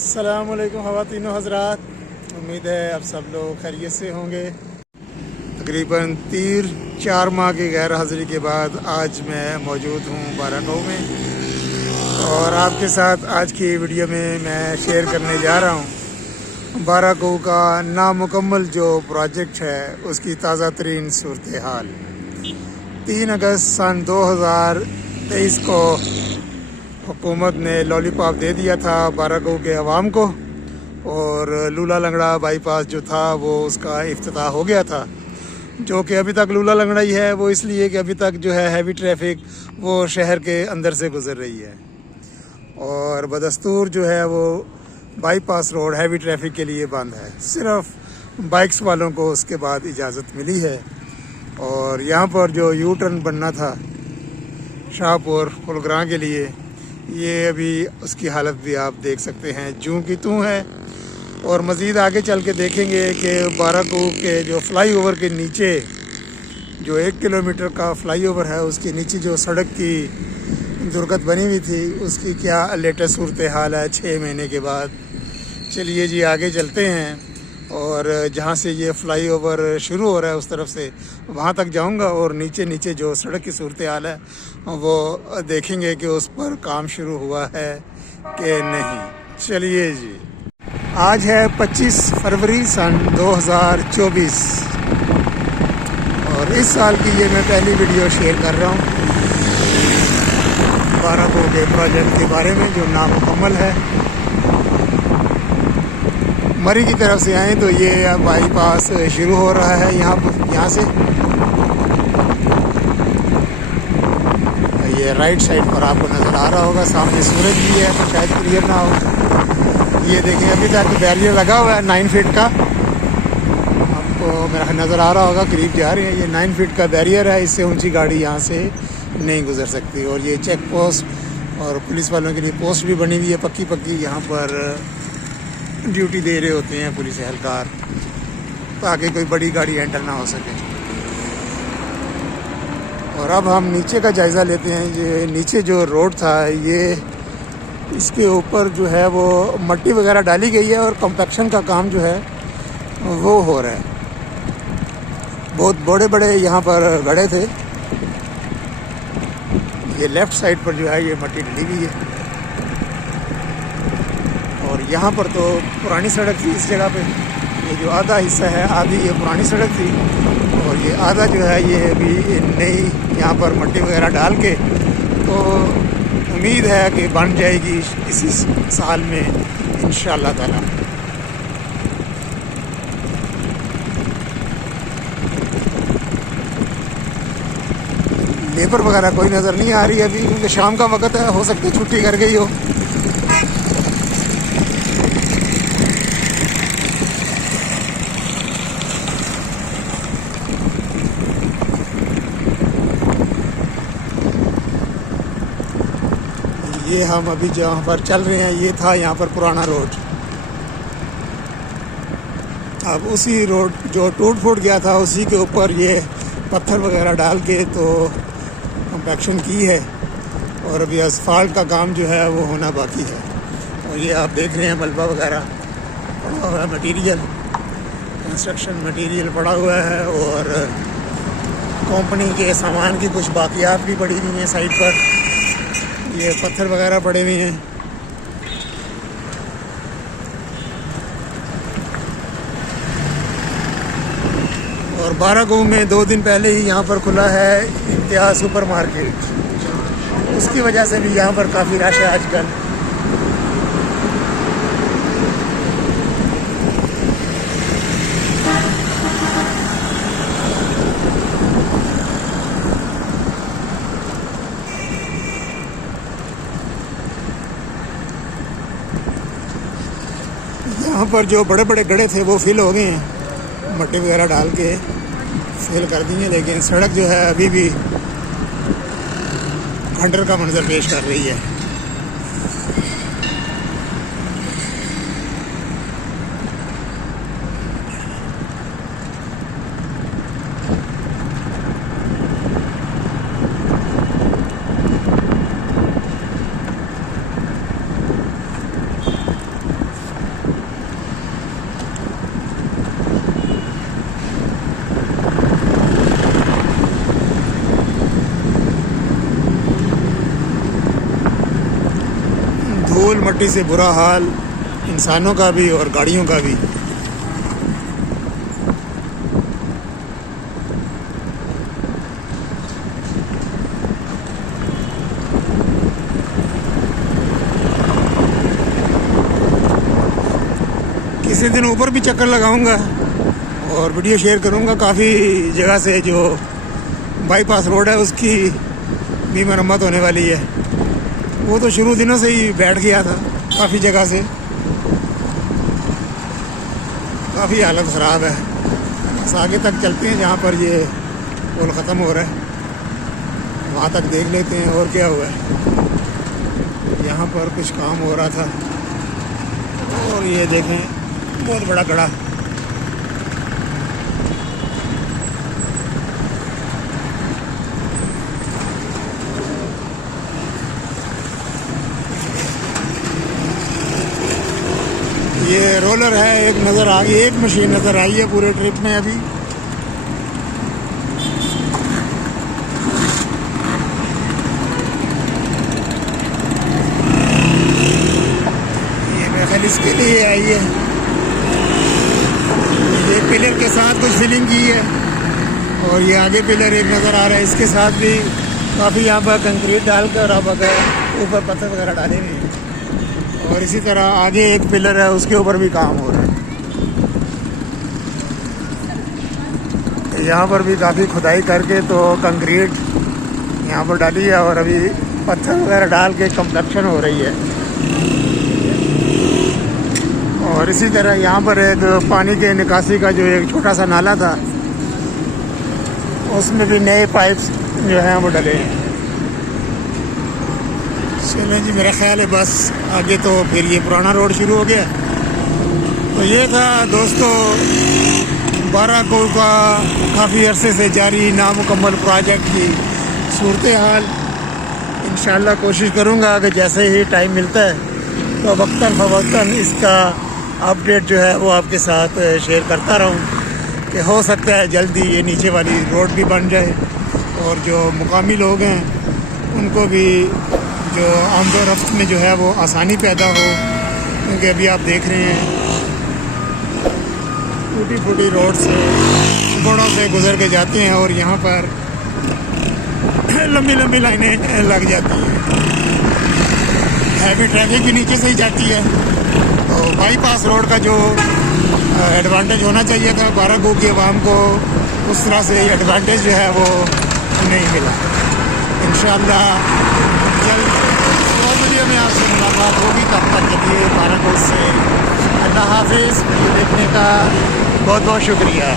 अस्सलामुअलैकुम ख़वातीनो हज़रात, उम्मीद है आप सब लोग खैरियत से होंगे। तकरीबन 3-4 माह की गैर हाज़िरी के बाद आज मैं मौजूद हूँ बारागऊ में और आपके साथ आज की वीडियो में मैं शेयर करने जा रहा हूँ बारागऊ का नामुकम्मल जो प्रोजेक्ट है उसकी ताज़ा तरीन सूरत हाल। 3 अगस्त सन 2023 को हुकूमत ने लॉलीपॉप दे दिया था बारागऊ के अवाम को और लूला लंगड़ा बाईपास जो था वो उसका इफ्तिताह हो गया था, जो कि अभी तक लूला लंगड़ा ही है। वो इसलिए कि अभी तक जो है हैवी ट्रैफिक वो शहर के अंदर से गुज़र रही है और बदस्तूर जो है वो बाईपास रोड हैवी ट्रैफिक के लिए बंद है। सिर्फ बाइक्स वालों को उसके बाद इजाज़त मिली है और यहाँ पर जो यू टर्न बनना था शाहपुर फुलग्रां के लिए, ये अभी उसकी हालत भी आप देख सकते हैं, जूं की तूं है। और मज़ीद आगे चल के देखेंगे कि बारागऊ के जो फ्लाईओवर के नीचे जो 1 किलोमीटर का फ्लाईओवर है उसके नीचे जो सड़क की दुर्गत बनी हुई थी उसकी क्या लेटेस्ट सूरत हाल है 6 महीने के बाद। चलिए जी आगे चलते हैं और जहाँ से ये फ्लाईओवर शुरू हो रहा है उस तरफ से वहाँ तक जाऊँगा और नीचे नीचे जो सड़क की सूरत हाल है वो देखेंगे कि उस पर काम शुरू हुआ है कि नहीं। चलिए जी, आज है 25 फरवरी सन 2024 और इस साल की ये मैं पहली वीडियो शेयर कर रहा हूँ बारागऊ के प्रोजेक्ट के बारे में जो नामुकम्मल है। मरी की तरफ से आए तो ये बाईपास शुरू हो रहा है यहाँ से। ये राइट साइड पर आपको नज़र आ रहा होगा, सामने सूरज भी है तो शायद क्लियर ना हो। ये देखें अभी तक बैरियर लगा हुआ है 9 फीट का, आपको मेरा नज़र आ रहा होगा, करीब जा रहे हैं। ये 9 फीट का बैरियर है, इससे ऊंची गाड़ी यहाँ से नहीं गुजर सकती। और ये चेक पोस्ट और पुलिस वालों के लिए पोस्ट भी बनी हुई है पक्की यहाँ पर ड्यूटी दे रहे होते हैं पुलिस एहलकार, ताकि कोई बड़ी गाड़ी एंटर ना हो सके। और अब हम नीचे का जायज़ा लेते हैं। ये नीचे जो रोड था ये इसके ऊपर जो है वो मट्टी वगैरह डाली गई है और कम्पैक्शन का काम जो है वो हो रहा है। बहुत बड़े बड़े यहाँ पर गड्ढे थे। ये लेफ़्ट साइड पर जो है ये मट्टी डली हुई है और यहाँ पर तो पुरानी सड़क थी इस जगह पे। ये जो आधा हिस्सा है आधी ये पुरानी सड़क थी और ये आधा जो है ये अभी नई यहाँ पर मट्टी वगैरह डाल के, तो उम्मीद है कि बन जाएगी इसी साल में इंशाअल्लाह ताला। लेबर वगैरह कोई नज़र नहीं आ रही अभी क्योंकि शाम का वक्त है, हो सकता है छुट्टी कर गई हो। ये हम अभी जहाँ पर चल रहे हैं ये था यहाँ पर पुराना रोड। अब उसी रोड जो टूट फूट गया था उसी के ऊपर ये पत्थर वगैरह डाल के तो कम्पैक्शन की है और अभी असफाल्ट का काम जो है वो होना बाकी है। और ये आप देख रहे हैं मलबा वगैरह पड़ा हुआ है, मटीरियल कंस्ट्रक्शन मटीरियल पड़ा हुआ है और कंपनी के सामान की कुछ बाकियात भी पड़ी हुई हैं साइड पर। ये पत्थर वगैरह पड़े हुए हैं। और बारागऊ में 2 दिन पहले ही यहाँ पर खुला है इम्तियाज़ सुपर मार्केट, उसकी वजह से भी यहाँ पर काफ़ी रश है आजकल। यहाँ पर जो बड़े बड़े गड्ढे थे वो फिल हो गए हैं, मट्टी वगैरह डाल के फिल कर दिए, लेकिन सड़क जो है अभी भी खंडर का मंजर पेश कर रही है। मिट्टी से बुरा हाल इंसानों का भी और गाड़ियों का भी। किसी दिन ऊपर भी चक्कर लगाऊंगा और वीडियो शेयर करूंगा। काफ़ी जगह से जो बाईपास रोड है उसकी भी मरम्मत होने वाली है। वो तो शुरू दिनों से ही बैठ गया था, काफ़ी जगह से काफ़ी हालत ख़राब है। बस आगे तक चलते हैं जहाँ पर ये पुल ख़त्म हो रहा है, वहाँ तक देख लेते हैं और क्या हुआ है। यहाँ पर कुछ काम हो रहा था और ये देखें बहुत बड़ा गड्ढा। ये रोलर है, एक नज़र आ गई, एक मशीन नज़र आई है पूरे ट्रिप में अभी। ये मेरे ख्याल इसके लिए आई है। ये पिलर के साथ कुछ फिलिंग की है और ये आगे पिलर एक नज़र आ रहा है, इसके साथ भी काफ़ी यहाँ पर कंक्रीट डालकर अब अगर ऊपर पत्थर वगैरह डाले हुए हैं। और इसी तरह आगे एक पिलर है, उसके ऊपर भी काम हो रहा है। यहाँ पर भी काफ़ी खुदाई करके तो कंक्रीट यहाँ पर डाली है और अभी पत्थर वगैरह डाल के कंस्ट्रक्शन हो रही है। और इसी तरह यहाँ पर एक पानी के निकासी का जो एक छोटा सा नाला था उसमें भी नए पाइप्स जो हैं वो डले हैं। चलें जी, मेरा ख्याल है बस आगे तो फिर ये पुराना रोड शुरू हो गया। तो ये था दोस्तों बाराकोट का काफ़ी अरसे से जारी नामुकम्मल प्रोजेक्ट की सूरत हाल। इंशाल्लाह कोशिश करूँगा कि जैसे ही टाइम मिलता है तो वक्तन फ़वक्तन इसका अपडेट जो है वो आपके साथ शेयर करता रहूँ कि हो सकता है जल्दी ये नीचे वाली रोड भी बन जाए और जो मुकामी लोग हैं उनको भी जो आमदो रफ्त में जो है वो आसानी पैदा हो। क्योंकि अभी आप देख रहे हैं टूटी फूटी रोड से घोड़ों से गुजर के जाते हैं और यहाँ पर लंबी लंबी लाइनें लग जाती हैं। हैवी ट्रैफिक भी नीचे से ही जाती है। तो बाईपास रोड का जो एडवांटेज होना चाहिए था बाराकोट की आवाम को, उस तरह से एडवांटेज जो है वो नहीं मिला। इंशाअल्लाह जल्द और वीडियो में आपसे मुलाकात होगी। तब तक के लिए बाराकोट से अल्लाह हाफिज़। वीडियो देखने का बहुत बहुत शुक्रिया।